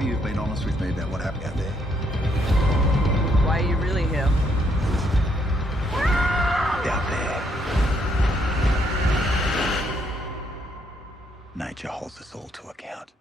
time you've been honest with me about what happened out there. Why are you really here? Out there. Nature holds us all to account.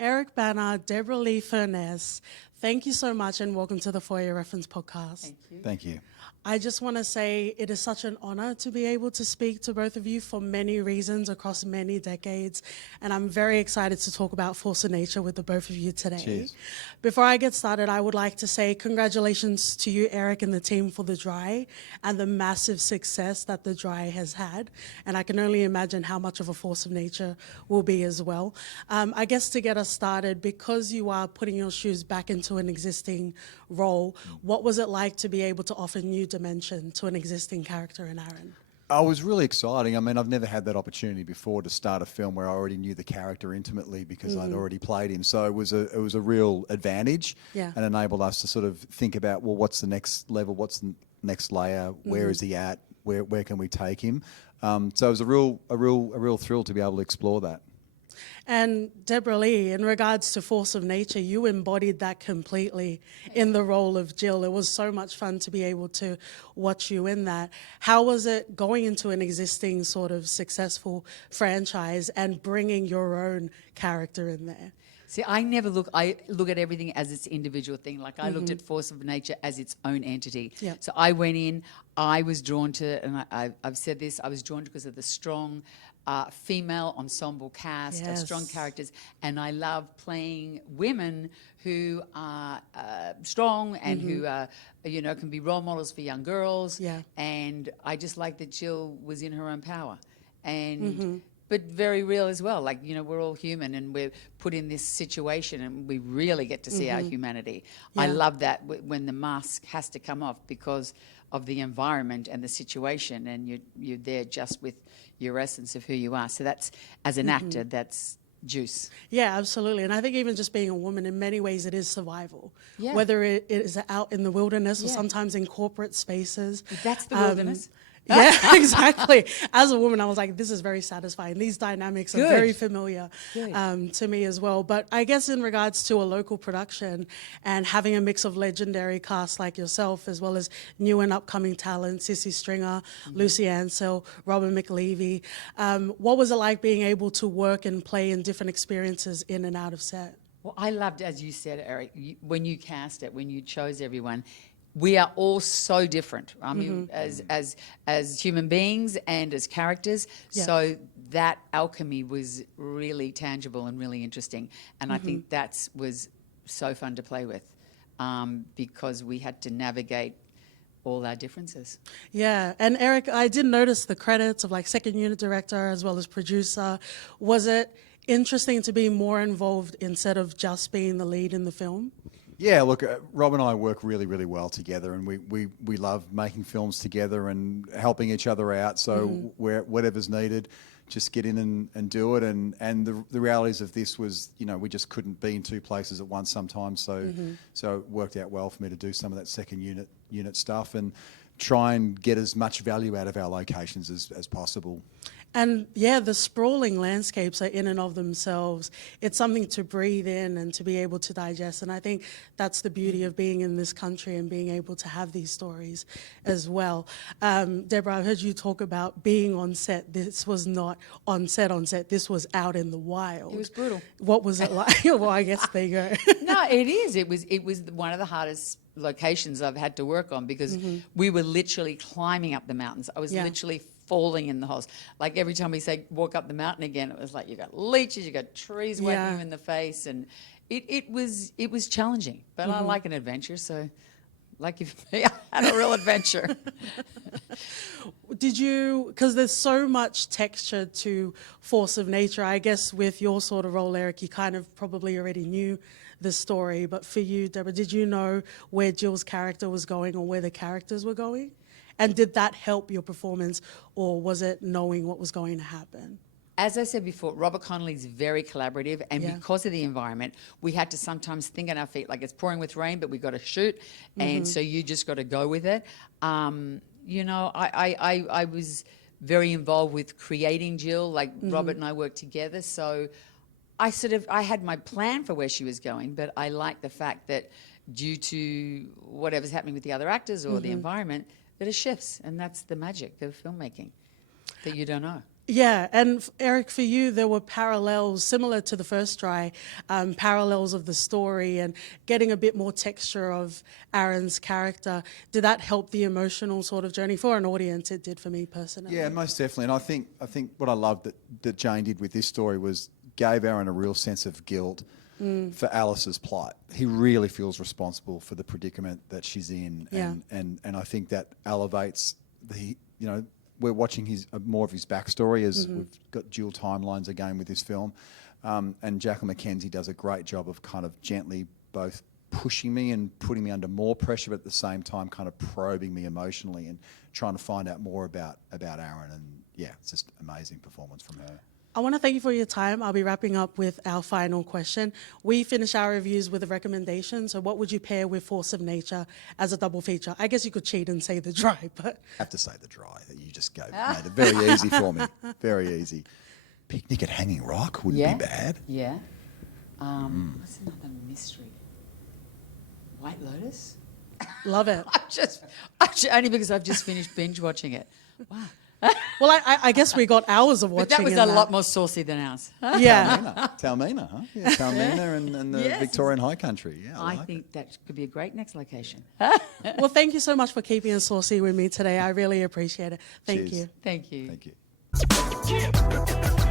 Eric, Bana, Deborra-lee Furness, thank you so much and welcome to the For Your Reference podcast. Thank you. Thank you. I just want to say it is such an honor to be able to speak to both of you for many reasons across many decades. And I'm very excited to talk about Force of Nature with the both of you today. Cheers. Before I get started, I would like to say congratulations to you, Eric, and the team for The Dry and the massive success that The Dry has had. And I can only imagine how much of a Force of Nature will be as well. I guess to get us started, because you are putting your shoes back into an existing role, what was it like to be able to offer new dimension to an existing character in Aaron? Oh, it was really exciting. I mean, I've never had that opportunity before to start a film where I already knew the character intimately because I'd already played him. So it was a real advantage, and enabled us to sort of think about, well, what's the next level? What's the next layer? Where is he at? Where can we take him? So it was a real thrill to be able to explore that. And Deborra-lee, in regards to Force of Nature, you embodied that completely in the role of Jill. It was so much fun to be able to watch you in that. How was it going into an existing sort of successful franchise and bringing your own character in there? See, I look at everything as its individual thing. Like I looked at Force of Nature as its own entity. Yep. So I went in, I was drawn to, and I've said this, I was drawn because of the strong female ensemble cast of strong characters, and I love playing women who are strong and who are, can be role models for young girls. Yeah. And I just like that Jill was in her own power, and but very real as well. Like, we're all human and we're put in this situation and we really get to see our humanity. Yeah. I love that when the mask has to come off because of the environment and the situation, and you're there just with your essence of who you are. So that's, as an actor, that's juice. Yeah, absolutely. And I think even just being a woman, in many ways, it is survival. Yeah. Whether it is out in the wilderness or sometimes in corporate spaces. That's the wilderness. Yeah, exactly. As a woman, I was like, this is very satisfying. These dynamics are very familiar to me as well. But I guess in regards to a local production and having a mix of legendary casts like yourself, as well as new and upcoming talent, Sissy Stringer, Lucy Ansell, Robin McLeavy, what was it like being able to work and play in different experiences in and out of set? Well, I loved, as you said, Eric, when you cast it, when you chose everyone, we are all so different. I mean, as human beings and as characters. Yeah. So that alchemy was really tangible and really interesting. And I think that was so fun to play with because we had to navigate all our differences. Yeah, and Eric, I did notice the credits of like second unit director as well as producer. Was it interesting to be more involved instead of just being the lead in the film? Yeah, look, Rob and I work really, really well together, and we love making films together and helping each other out. So whatever's needed, just get in and do it. And the realities of this was, we just couldn't be in two places at once sometimes. So so it worked out well for me to do some of that second unit stuff and try and get as much value out of our locations as possible. And yeah, the sprawling landscapes are in and of themselves. It's something to breathe in and to be able to digest. And I think that's the beauty of being in this country and being able to have these stories as well. Deborah, I've heard you talk about being on set. This was not on set. This was out in the wild. It was brutal. What was it like? Well, I guess there you go. No, it is. It was one of the hardest locations I've had to work on because we were literally climbing up the mountains. I was literally falling in the holes. Like every time we say walk up the mountain again, it was like you got leeches, you got trees whacking you in the face, and it was challenging. But I like an adventure, so like if I had a real adventure. Did you, because there's so much texture to Force of Nature, I guess with your sort of role, Eric, you kind of probably already knew the story, but for you, Deborah, did you know where Jill's character was going or where the characters were going? And did that help your performance, or was it knowing what was going to happen? As I said before, Robert Connolly's very collaborative, and because of the environment, we had to sometimes think on our feet, like it's pouring with rain, but we got to shoot, and so you just got to go with it. I was very involved with creating Jill. Like Robert and I worked together, so I had my plan for where she was going, but I like the fact that due to whatever's happening with the other actors or the environment, that it shifts, and that's the magic of filmmaking that you don't know. Yeah, and Eric, for you, there were parallels similar to the first try, parallels of the story and getting a bit more texture of Aaron's character. Did that help the emotional sort of journey for an audience? It did for me personally. Yeah, most definitely. And I think what I loved that Jane did with this story was gave Aaron a real sense of guilt for Alice's plight. He really feels responsible for the predicament that she's in, and I think that elevates the, you know, we're watching more of his backstory as we've got dual timelines again with this film, and Jacqueline McKenzie does a great job of kind of gently both pushing me and putting me under more pressure, but at the same time kind of probing me emotionally and trying to find out more about Aaron. And yeah, it's just amazing performance from her. I want to thank you for your time. I'll be wrapping up with our final question. We finish our reviews with a recommendation. So what would you pair with Force of Nature as a double feature? I guess you could cheat and say The Dry, but... I have to say The Dry, that you just made it very easy for me. Very easy. Picnic at Hanging Rock wouldn't be bad. Yeah. What's another mystery? White Lotus? Love it. Only because I've just finished binge watching it. Wow. Well, I guess we got hours of watching. But that was a lot more saucy than ours. Yeah. Talmina, huh? Yeah, Talmina and the Victorian High Country. Yeah, I like think that could be a great next location. Well, thank you so much for keeping it saucy with me today. I really appreciate it. Thank Cheers. you. Thank you. Thank you.